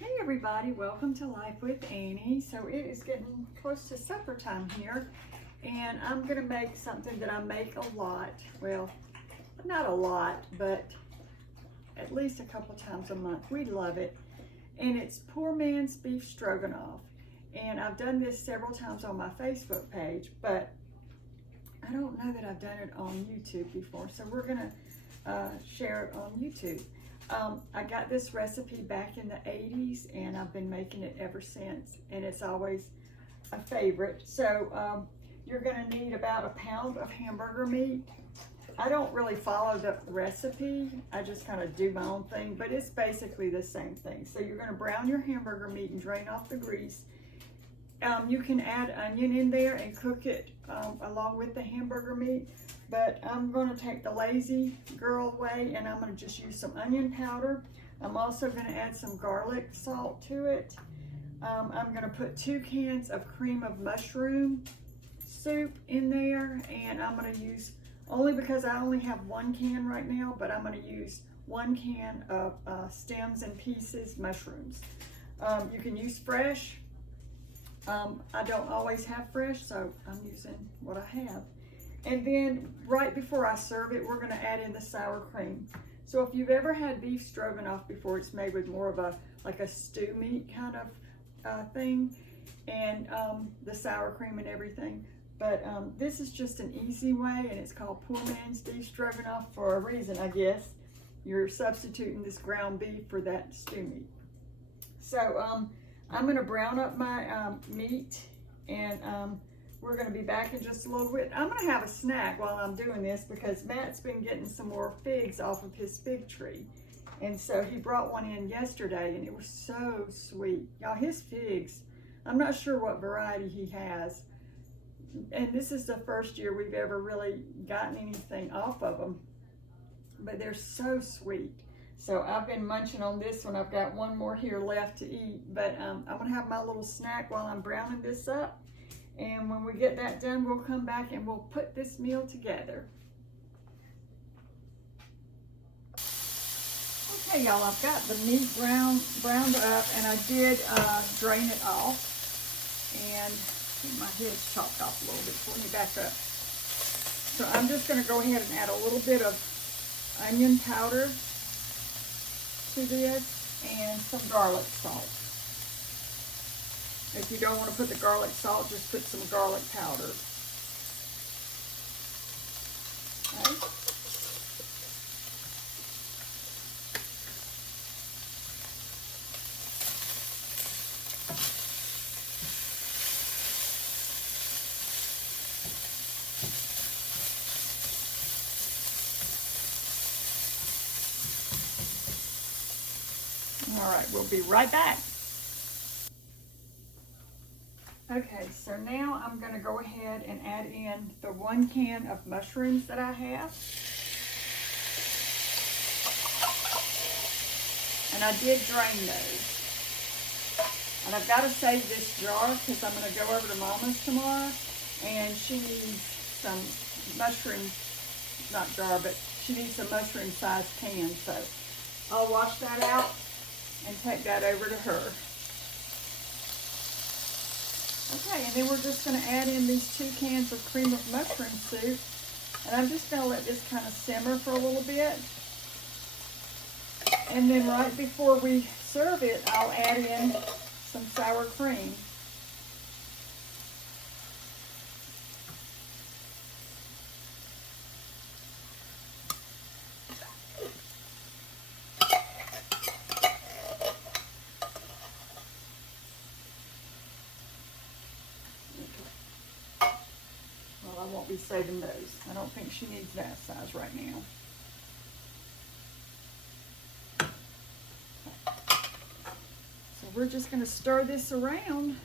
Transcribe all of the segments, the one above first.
Hey everybody, welcome to Life with Annie. So it is getting close to supper time here, and I'm gonna make something that I make a lot. Well, not a lot, but at least a couple times a month. We love it. And it's poor man's beef stroganoff. And I've done this several times on my Facebook page, but I don't know that I've done it on YouTube before. So we're gonna share it on YouTube. I got this recipe back in the 80s and I've been making it ever since, and it's always a favorite. So you're gonna need about a pound of hamburger meat. I don't really follow the recipe, I just kind of do my own thing, but it's basically the same thing. So you're gonna brown your hamburger meat and drain off the grease. You can add onion in there and cook it along with the hamburger meat. But I'm going to take the lazy girl way, and I'm going to just use some onion powder. I'm also going to add some garlic salt to it. I'm going to put 2 cans of cream of mushroom soup in there, and I'm going to use, only because I only have 1 can right now, but I'm going to use 1 can of stems and pieces mushrooms. You can use fresh. I don't always have fresh, so I'm using what I have. And then right before I serve it, we're going to add in the sour cream. So if you've ever had beef stroganoff before, it's made with more of a like a stew meat kind of thing, and the sour cream and everything. But this is just an easy way, and it's called poor man's beef stroganoff for a reason, I guess. You're substituting this ground beef for that stew meat. So I'm going to brown up my meat, and we're going to be back in just a little bit. I'm going to have a snack while I'm doing this because Matt's been getting some more figs off of his fig tree. And so he brought one in yesterday, and it was so sweet. Y'all, his figs, I'm not sure what variety he has. And this is the first year we've ever really gotten anything off of them. But they're so sweet. So I've been munching on this one. I've got one more here left to eat. But I'm going to have my little snack while I'm browning this up. And when we get that done, we'll come back and we'll put this meal together. Okay, y'all, I've got the meat browned up, and I did drain it off. And I think my head's chopped off a little bit, so let me back up. So I'm just going to go ahead and add a little bit of onion powder to this and some garlic salt. If you don't want to put the garlic salt, just put some garlic powder. Okay. All right, we'll be right back. Okay, so now I'm going to go ahead and add in the 1 can of mushrooms that I have. And I did drain those. And I've got to save this jar because I'm going to go over to Mama's tomorrow, and she needs some mushroom, not jar, but she needs some mushroom sized cans. So I'll wash that out and take that over to her. Okay, and then we're just going to add in these 2 cans of cream of mushroom soup. And I'm just going to let this kind of simmer for a little bit. And then right before we serve it, I'll add in some sour cream. I won't be saving those. I don't think she needs that size right now. So we're just going to stir this around.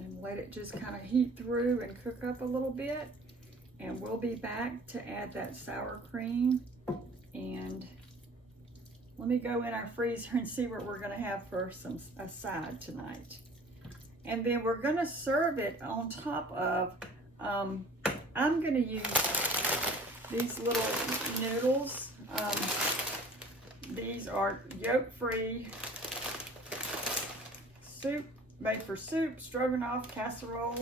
And let it just kind of heat through and cook up a little bit. And we'll be back to add that sour cream. And let me go in our freezer and see what we're going to have for a side tonight. And then we're going to serve it on top of I'm going to use these little noodles. These are yolk-free soup, made for soup, stroganoff, casserole,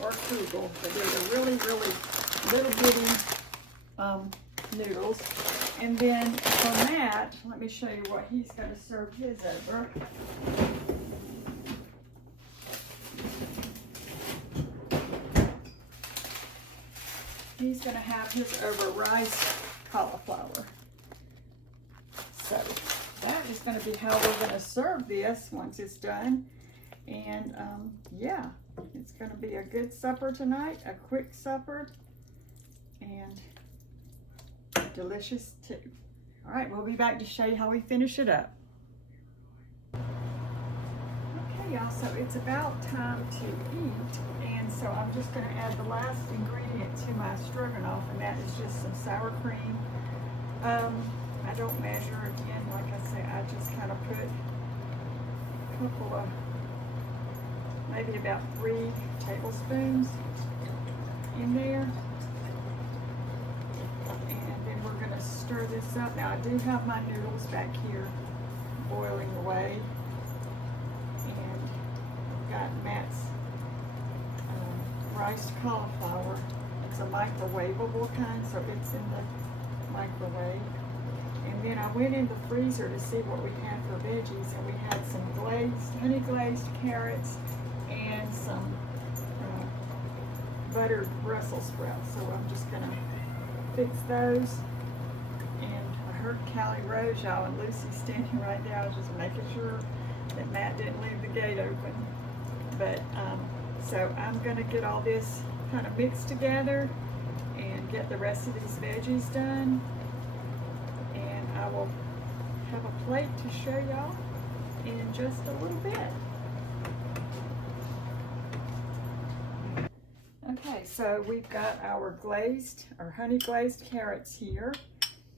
or kugel. But they're the really, really little bitty noodles. And then from that, let me show you what he's going to serve his over. He's going to have his over rice cauliflower. So that is going to be how we're going to serve this once it's done. And yeah, it's going to be a good supper tonight, a quick supper, and delicious too. All right, we'll be back to show you how we finish it up. Okay, y'all, so it's about time to eat, and so I'm just going to add the last ingredient to my stroganoff, and that is just some sour cream. I don't measure again, like I say, I just kind of put a couple of, maybe about 3 tablespoons in there. And then we're going to stir this up. Now I do have my noodles back here boiling away. And I've got Matt's riced cauliflower. It's a microwavable kind, so it's in the microwave. And then I went in the freezer to see what we had for veggies, and we had some honey glazed carrots and some buttered Brussels sprouts. So I'm just gonna fix those. And I heard Callie Rose, y'all, and Lucy standing right there. I was just making sure that Matt didn't leave the gate open. But so I'm gonna get all this kind of mixed together and get the rest of these veggies done. And I will have a plate to show y'all in just a little bit. Okay, so we've got our honey glazed carrots here,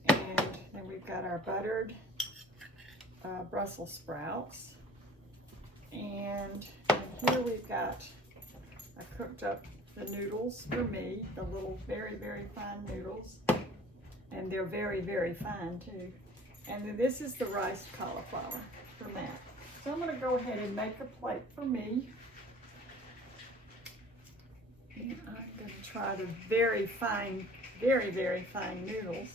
and then we've got our buttered Brussels sprouts, and here we've got, I cooked up the noodles for me, the little very, very fine noodles, and they're very, very fine too. And then this is the riced cauliflower for Matt. So I'm going to go ahead and make a plate for me. And I'm going to try the very fine, very, very fine noodles.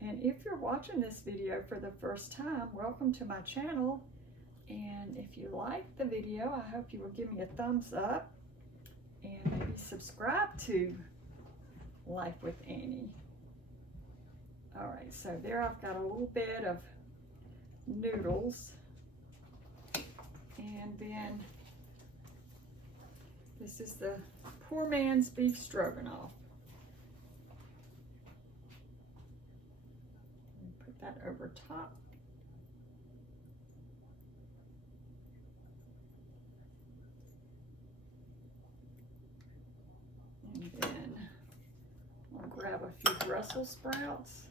And if you're watching this video for the first time, welcome to my channel. And if you like the video, I hope you will give me a thumbs up and maybe subscribe to Life with Annie. All right, so there I've got a little bit of noodles, and then this is the poor man's beef stroganoff. Put that over top. And then I'll grab a few Brussels sprouts.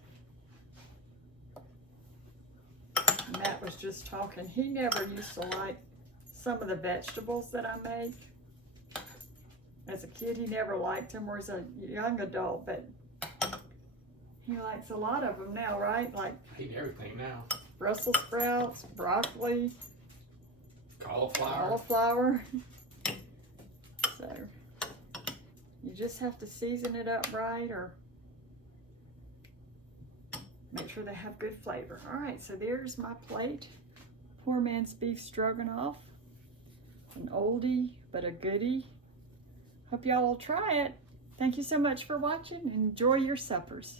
Matt was just talking. He never used to like some of the vegetables that I make. As a kid, he never liked them, or as a young adult, but he likes a lot of them now, right? Like, I eat everything now. Brussels sprouts, broccoli, cauliflower. So you just have to season it up right, or make sure they have good flavor. All right, so there's my plate. Poor man's beef stroganoff. An oldie, but a goodie. Hope y'all will try it. Thank you so much for watching. Enjoy your suppers.